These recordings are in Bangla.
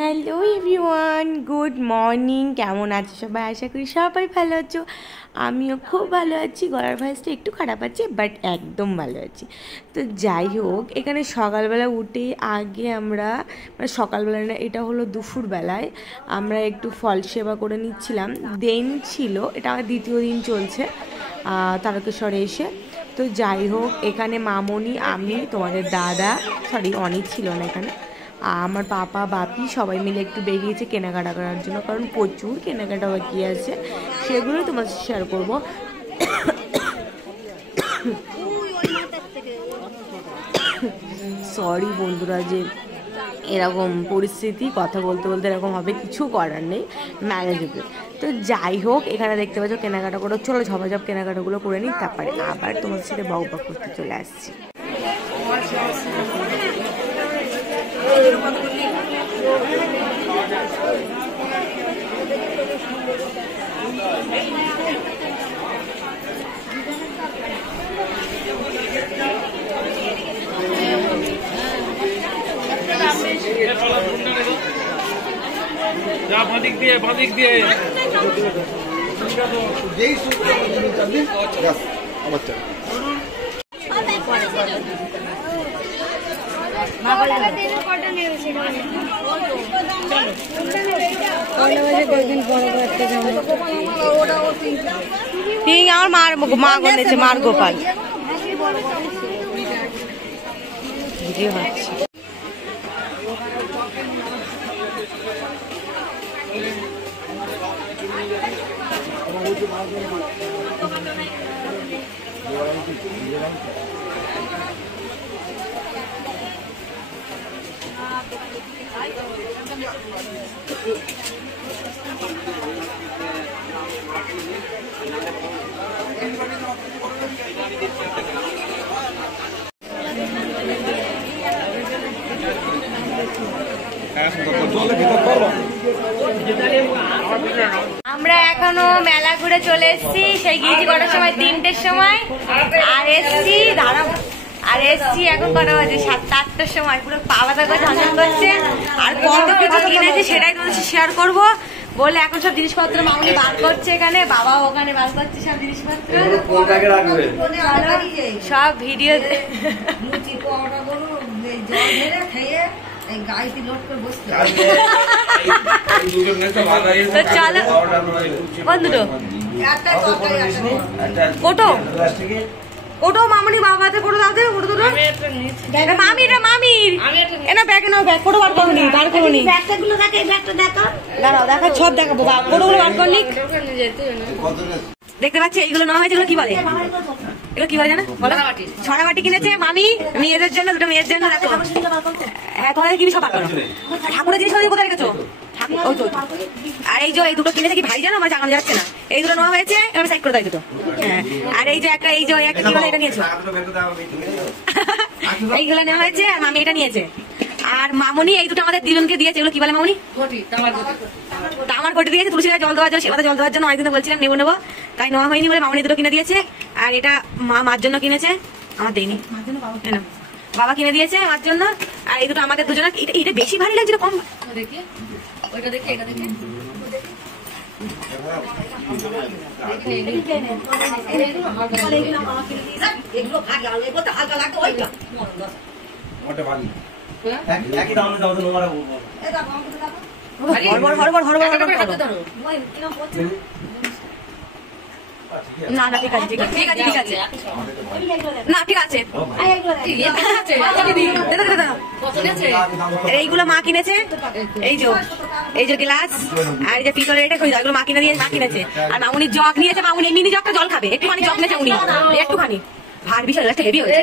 Hello everyone, good morning. কেমন আছো সবাই? আশা করি সবাই ভালো আছো। আমিও খুব ভালো আছি। গলার ভয়েসটা একটু খারাপ আছে, বাট একদম ভালো আছি। তো যাই হোক, এখানে সকালবেলা উঠে আগে আমরা সকালবেলা না, এটা হলো দুপুরবেলায় আমরা একটু ফল সেবা করে নিচ্ছিলাম। দেন ছিল, এটা আমার দ্বিতীয় দিন চলছে তারকেশ্বরে এসে। তো যাই হোক, এখানে মামনি, আমি, তোমাদের দাদা, অনেক ছিল না এখানে, আমার পাপা বাপি সবাই মিলে একটু বেরিয়েছে কেনাকাটা করার জন্য, কারণ প্রচুর কেনাকাটা বাকি আছে, সেগুলো তোমার শেয়ার করবো। সরি বন্ধুরা যে এরকম পরিস্থিতি, কথা বলতে বলতে এরকম হবে, কিছু করার নেই, ম্যানেজেবল। তো যাই হোক, এখানে দেখতে পাচ্ছ কেনাকাটা করে, চলো ঝপাঝপ কেনাকাটাগুলো করে নিই, তারপরে আবার তোমার সাথে বক বক করতে চলে আসছি। বাদিক দিয়ে আমার মা গনেছে, মার গোপাল ভিডিও হচ্ছে। আমরা এখনো মেলা ঘুরে চলে এসেছি, সেই গিয়েছি কটার সময়, 3টের সময়, আর এসছি এখন কটা বাজে, 7-8টার সময়। পুরো পাওয়া করে ঝাঁঝান করছে, আর কত কিছু কিনেছি সেটাই তোমাদের শেয়ার করবো বলে এখন সব জিনিসপত্র মামনি বার করছে, এখানে বাবা ওখানে বার করছে সব জিনিসপত্র, সব ভিডিও। তো চলো কোন দুটো কোটো কোটো মামনি বাবাতে কোটো দাও, কোটো দুটো মামি, এটা মামির, এটা ব্যাগ নাও, ব্যাগ কোটো বার করনি, বার করনি, দাঁড়াও দেখা সব দেখাবো, কোটোগুলো বার করনি। দেখতে পাচ্ছি এইগুলো নেওয়া হয়েছে, এগুলো কি বলে, এগুলো কি বলে জানো? ছড়া বাটি কিনেছে মামি মেয়েদের জন্য, দুটো মেয়ের জন্য। দেখো হ্যাঁ, তোমাদের কি সব বার করো, ঠাকুরের জিনিস কোথায় রেখেছো? আর এই যে এই দুটো কিনেছে, কি ভাই জানো, আমার জানানো যাচ্ছে না, এই দুটো নেওয়া হয়েছে, আমি সাইড করে দেয় দুটো। হ্যাঁ, আর এই যে একটা, এই যে একটা কি বলে, এটা নিয়েছো, এইগুলো নেওয়া হয়েছে, আর মামি এটা নিয়েছে। আর মামনি এই দুটো আমাদের দুজনকে দিয়েছে, এগুলো কি বলে মামনি? তামার ঘটি দিয়েছে, তুলসী গায়ে জল দেওয়ার জন্য, সেবাতে জল দেওয়ার জন্য অনেকদিন বলছিলাম নেবো, তাই নেওয়া হয়নি বলে মামনি দুটো কিনে দিয়েছে। আর এটা মার জন্য কিনেছে, আমার দেয়নি, বাবা কিনে দিয়েছে মার জন্য। আর এই দুটো আমাদের দুজনের। এটা বেশি ভারী লাগছে, কম দেখি, ওইটা দেখি, এটা দেখি, না না ঠিক আছে, ঠিক আছে, ঠিক আছে, না ঠিক আছে, এইগুলো মা কিনেছে, এই যে গ্লাস, আর এই যে পিতলের এটা এগুলো মা কিনে দিয়ে মা কিনেছে। আর মামুনি জগ নিয়েছে, মামুনি মিনি জগটা জল খাবে, একটুখানি জগ নিয়েছে উনি, একটুখানি ভার, বিশাল হেভি হয়েছে।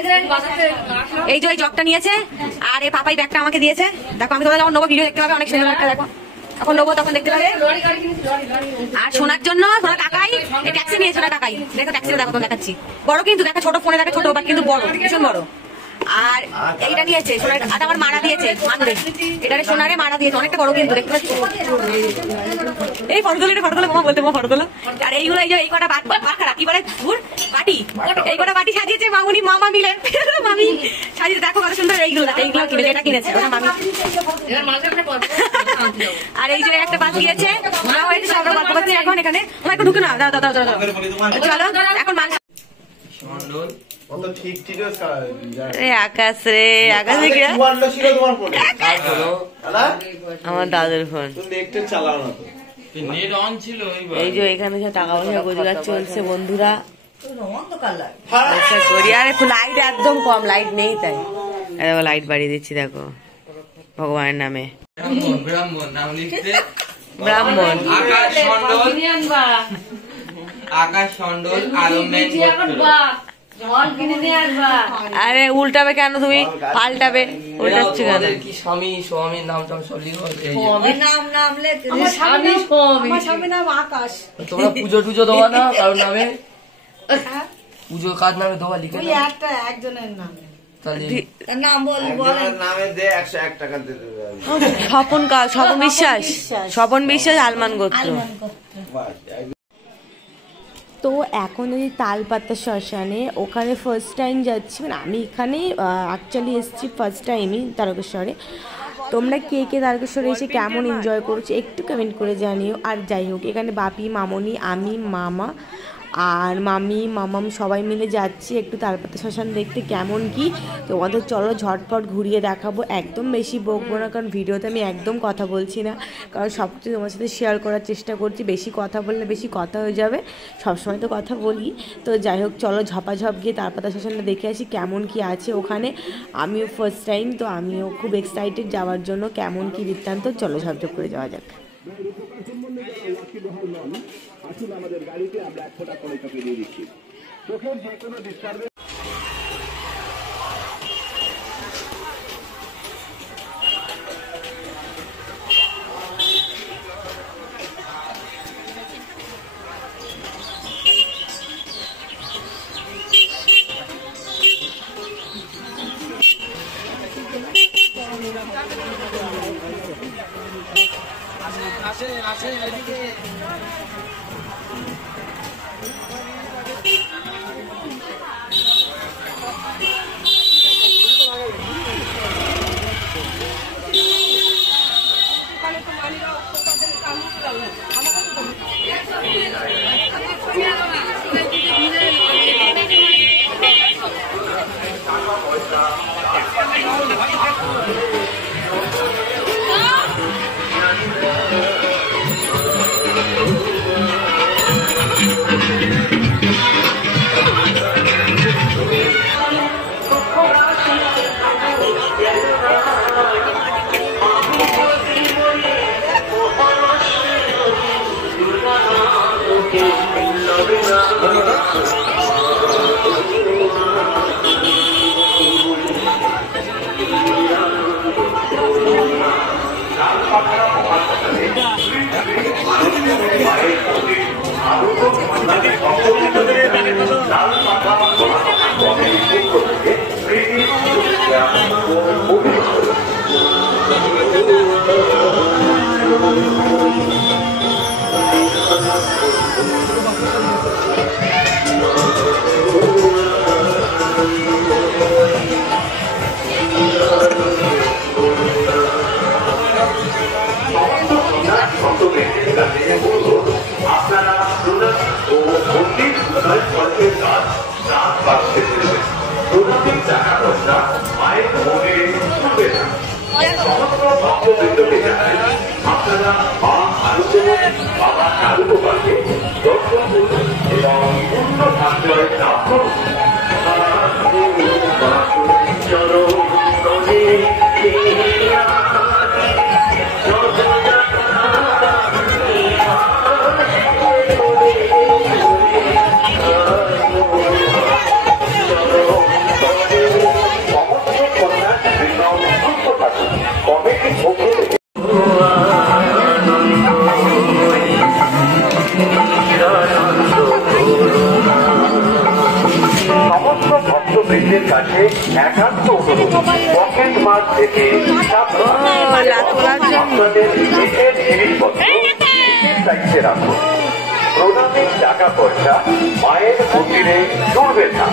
এই যে জগটা নিয়েছে, আর এই পাপাই ব্যাগটা আমাকে দিয়েছে। দেখো আমি তোমাদের যখন নেবো ভিডিও দেখতে পাবে, অনেক সুন্দর একটা, দেখো এখন নেবো তখন দেখতে পাবে। আর শোনার জন্য সোনা টাকাই ট্যাক্সি নিয়েছে, ওটা টাকাই, দেখো ট্যাক্সিটা দেখো, তোমার দেখাচ্ছি, বড় কিন্তু দেখো, ছোট ফোনে দেখো ছোট, বাট কিন্তু বড়, ভীষণ বড়। আর এইটা নিয়েছে সোনার, এটা আমার মারা দিয়েছে মানবে, এটা সোনারে মারা দিয়েছে, অনেকটা বড় কিন্তু দেখতে পাচ্ছি। এই ফটো তোলো, এটা ফটো তোলো, মামা বলতে মামা ফটো তোলো। আর এইগুলো এই যে এই কটা বাটখারা কি বলে, ধুর বাটি, এই কটা বাটি সাজিয়েছে মামুনি মামা মিলে, মামি সাজিয়ে দেখো কত সুন্দর। এইগুলো দেখো, এইগুলো কিনেছে, এটা কিনেছে ওটা মামি। আর এই যে একটা বাস গিয়েছে, সব গল্প করছে এখন এখানে। একটু ঢুকে না, দাও দাও দাও, চলো এখন মাংস। আকাশ রে, আকাশ আমার দাদুর ফোন। এই যে এখানে টাকা পয়সা রোজগার চলছে বন্ধুরা। লাইট একদম কম, লাইট নেই, তাই লাইট বাড়িয়ে দিচ্ছি। দেখো ভগবানের নামে ব্রাহ্মণ আকাশ মন্ডল আরে উল্টাবে কেন তুমি? পাল্টাবে, উল্টাচ্ছ কেন? কি স্বামী স্বামীর নাম টাম সব লিখো। তোমরা পুজো টুজো দেওয়া না কারোর নামে? পুজো কার নামে দেওয়া লিখে একজনের নামে। স্বপন বিশ্বাস, স্বপন বিশ্বাস আলমান গোত্র। তো এখন ওই তালপাতা শ্মশানে, ওখানে ফার্স্ট টাইম যাচ্ছি, মানে আমি এখানে অ্যাকচুয়ালি এসেছি ফার্স্ট টাইমই তারকেশ্বরে। তোমরা কে কে তারকেশ্বরে এসে কেমন এনজয় করছো একটু কমেন্ট করে জানিও। আর যাই হোক, এখানে বাপি, মামনি, আমি, মামা আর মামি, মামাম সবাই মিলে যাচ্ছি একটু তালপাতা শ্মশান দেখতে কেমন কি। তোমাদের চলো ঝটপট ঘুরিয়ে দেখাবো, একদম বেশি বকবো না, কারণ ভিডিওতে আমি একদম কথা বলছি না, কারণ সব কিছু তোমার সাথে শেয়ার করার চেষ্টা করছি। বেশি কথা বললে বেশি কথা হয়ে যাবে, সবসময় তো কথা বলি। তো যাই হোক, চলো ঝপাঝপ গিয়ে তালপাতা শ্মশানটা দেখে আসি কেমন কি আছে ওখানে। আমিও ফার্স্ট টাইম, তো আমিও খুব এক্সাইটেড যাওয়ার জন্য, কেমন কি বৃত্তান্ত। চলো ঝপঝপ করে যাওয়া যাক। আসলে আমাদের গাড়িতে আমরা 1 ফোঁটা করে চোখে দিয়ে দিচ্ছি। চোখের যে কোনো ডিস্টার্বেন্স একান্ত অনুরোধ পকেট মার থেকে দায়িত্বে রাখুন। প্রণামী টাকা পয়সা মায়ের মন্দিরে জুড়বে না।